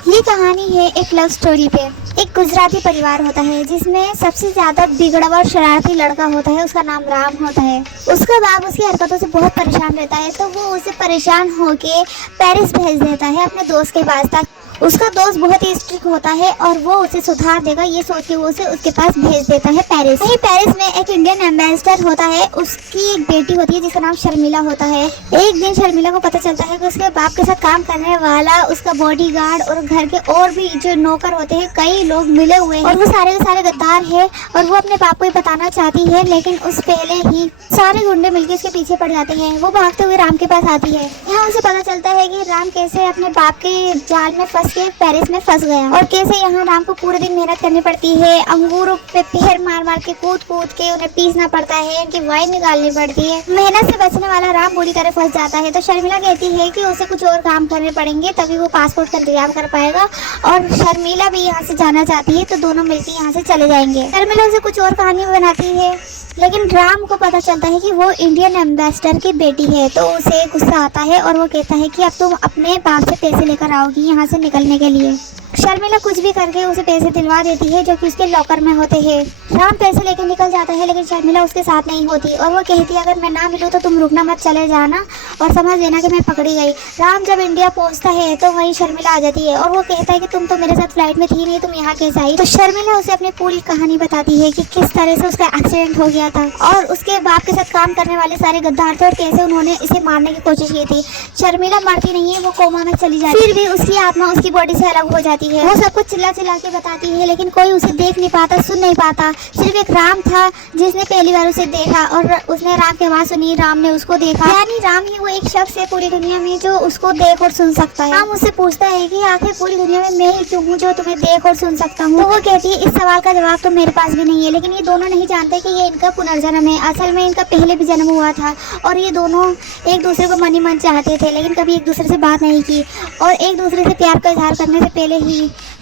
ये कहानी है एक लव स्टोरी पे। एक गुजराती परिवार होता है जिसमें सबसे ज्यादा बिगड़ा हुआ शरारती लड़का होता है। उसका नाम राम होता है। उसका बाप उसकी हरकतों से बहुत परेशान रहता है, तो वो उसे परेशान होके पेरिस भेज देता है अपने दोस्त के पास। तक उसका दोस्त बहुत ही स्ट्रिक्ट होता है और वो उसे सुधार देगा ये सोच के वो उसे उसके पास भेज देता है पेरिस। वहीं पेरिस में एक इंडियन एम्बेसडर होता है। उसकी एक बेटी होती है जिसका नाम शर्मिला होता है। एक दिन शर्मिला को पता चलता है कि उसके बाप के साथ काम करने वाला उसका बॉडीगार्ड और घर के और भी जो नौकर होते हैं कई लोग मिले हुए हैं और वो सारे के सारे गद्दार है। और वो अपने बाप को ही बताना चाहती है, लेकिन उस पहले ही सारे गुंडे मिलकर उसके पीछे पड़ जाते हैं। वो भागते हुए राम के पास आती है। यहाँ उसे पता चलता है कि राम कैसे अपने बाप के जाल में फंस के पेरिस में फंस गया और कैसे यहाँ राम को पूरे दिन मेहनत करनी पड़ती है। अंगूरों पे पैर मार मार के कूद कूद के उन्हें पीसना पड़ता है, उनकी वाइन निकालनी पड़ती है। मेहनत से बचने वाला राम बुरी तरह फंस जाता है। तो शर्मिला कहती है कि उसे कुछ और काम करने पड़ेंगे तभी वो पासपोर्ट का इंतजाम कर पाएगा। और शर्मिला भी यहाँ से जाना चाहती है, तो दोनों मिलकर यहाँ से चले जाएंगे। शर्मिला उसे कुछ और कहानी बनाती है, लेकिन राम को पता चलता है कि वो इंडियन एम्बेसडर की बेटी है। तो उसे गुस्सा आता है और वो कहता है कि अब तुम अपने बाप से पैसे लेकर आओगी यहाँ से निकलने के लिए। शर्मिला कुछ भी करके उसे पैसे दिलवा देती है जो कि उसके लॉकर में होते हैं। राम पैसे लेकर निकल जाता है, लेकिन शर्मिला उसके साथ नहीं होती और वो कहती है अगर मैं ना मिलूँ तो तुम रुकना मत, चले जाना और समझ लेना कि मैं पकड़ी गई। राम जब इंडिया पहुंचता है तो वहीं शर्मिला आ जाती है और वो कहता है कि तुम तो मेरे साथ फ्लाइट में थी नहीं, तुम यहाँ कैसे आई। तो शर्मिला उसे अपनी पूरी कहानी बताती है कि किस तरह से उसका एक्सीडेंट हो गया था और उसके बाप के साथ काम करने वाले सारे गद्दार थे और कैसे उन्होंने इसे मारने की कोशिश की थी। शर्मिला मरती नहीं है, वो कोमा में चली जाती है, फिर भी उसकी आत्मा उसकी बॉडी से अलग हो जाती है। वो सब कुछ चिल्ला चिल्ला के बताती है, लेकिन कोई उसे देख नहीं पाता, सुन नहीं पाता। सिर्फ एक राम था जिसने पहली बार उसे देखा और उसने राम की आवाज सुनी, राम ने उसको देखा। यानी राम ही वो एक शख्स है पूरी दुनिया में जो उसको देख और सुन सकता है। राम उससे पूछता है कि आखिर पूरी दुनिया में मैं ही क्यों हूँ जो तुम्हें देख और सुन सकता हूँ। तो वो कहती है इस सवाल का जवाब तो मेरे पास भी नहीं है, लेकिन ये दोनों नहीं जानते कि ये इनका पुनर्जन्म है। असल में इनका पहले भी जन्म हुआ था और ये दोनों एक दूसरे को मन ही मन चाहते थे, लेकिन कभी एक दूसरे से बात नहीं की और एक दूसरे से प्यार का इजहार करने से पहले ही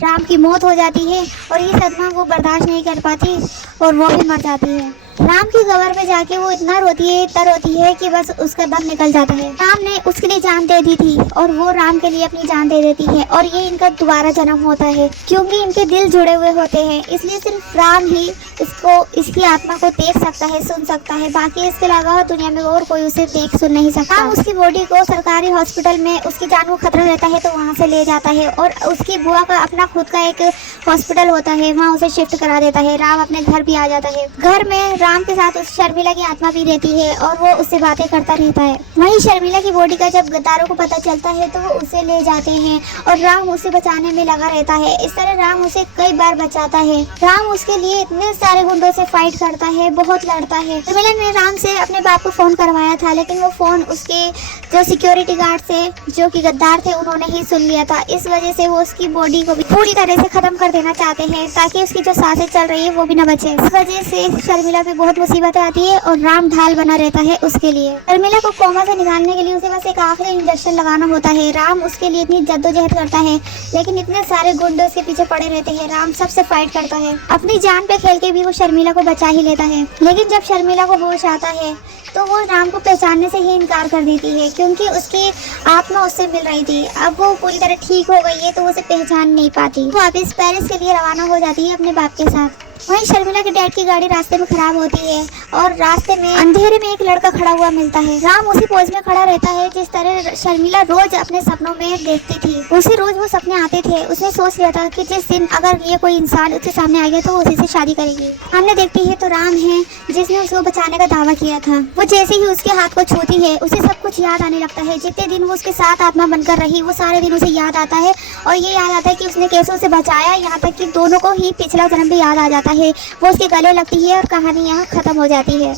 राम की मौत हो जाती है और ये सदमा वो बर्दाश्त नहीं कर पाती और वो भी मर जाती है। राम की कब्र पे जाके वो इतना रोती है कि बस उसका दम निकल जाता है। राम ने उसके लिए जान दे दी थी और वो राम के लिए अपनी जान दे देती है और ये इनका दोबारा जन्म होता है क्योंकि इनके दिल जुड़े हुए होते हैं। इसलिए सिर्फ राम ही इसकी आत्मा को देख सकता है, सुन सकता है। बाकी इसके अलावा दुनिया में और कोई उसे देख सुन नहीं सकता। राम उसकी बॉडी को सरकारी हॉस्पिटल में उसकी जान को खतरा रहता है तो वहाँ से ले जाता है और उसकी बुआ का अपना खुद का एक हॉस्पिटल होता है, वहाँ उसे शिफ्ट करा देता है। राम अपने घर भी आ जाता है। घर में राम के साथ उस शर्मिला की आत्मा भी रहती है और वो उससे बातें करता रहता है। वहीं शर्मिला की बॉडी का जब गद्दारों को पता चलता है तो वो उसे ले जाते हैं और राम उसे बचाने में लगा रहता है। इस तरह राम उसे कई बार बचाता है। राम उसके लिए इतने सारे गुंडों से फाइट करता है, बहुत लड़ता है। शर्मिला ने राम से अपने बाप को फोन करवाया था, लेकिन वो फोन उसके जो सिक्योरिटी गार्ड थे जो कि गद्दार थे उन्होंने ही सुन लिया था। इस वजह से वो उसकी बॉडी को भी पूरी तरह से खत्म कर देना चाहते हैं ताकि उसकी जो सांसें चल रही है वो भी न बचे। इस वजह से शर्मिला पे बहुत मुसीबतें आती है और राम ढाल बना रहता है उसके लिए। शर्मिला को कोमा से निकालने के लिए उसे बस एक आखिरी इंजेक्शन लगाना होता है। राम उसके लिए इतनी जद्दोजहद करता है, लेकिन इतने सारे गुंडे उसके पीछे पड़े रहते हैं। राम सबसे फाइट करता है, अपनी जान पे खेल के भी वो शर्मिला को बचा ही लेता है। लेकिन जब शर्मिला को होश आता है तो वो राम को पहचानने से ही इनकार कर देती है क्योंकि उसकी आत्मा उससे मिल रही थी। अब वो पूरी तरह ठीक हो गई है तो उसे पहचान नहीं पाती। वो वापस पेरिस के लिए रवाना हो जाती है अपने बाप के साथ। वहीं शर्मिला के डैड की गाड़ी रास्ते में खराब होती है और रास्ते में अंधेरे में एक लड़का खड़ा हुआ मिलता है। राम उसी पोज में खड़ा रहता है जिस तरह शर्मिला रोज अपने सपनों में देखती थी। उसे रोज वो सपने आते थे। उसने सोच लिया था कि जिस दिन अगर ये कोई इंसान उसके सामने आ गया तो वो उसी से शादी करेगी। हमने देखती है तो राम है जिसने उसको बचाने का दावा किया था। वो जैसे ही उसके हाथ को छूती है उसे सब कुछ याद आने लगता है। जितने दिन वो उसके साथ आत्मा बनकर रही वो सारे दिन उसे याद आता है और ये याद आता है कि उसने कैसे उसे बचाया, यहाँ तक कि दोनों को ही पिछला जन्म भी याद आ जाता है। वो उसके गले लगती है और कहानी यहाँ खत्म हो जाती है।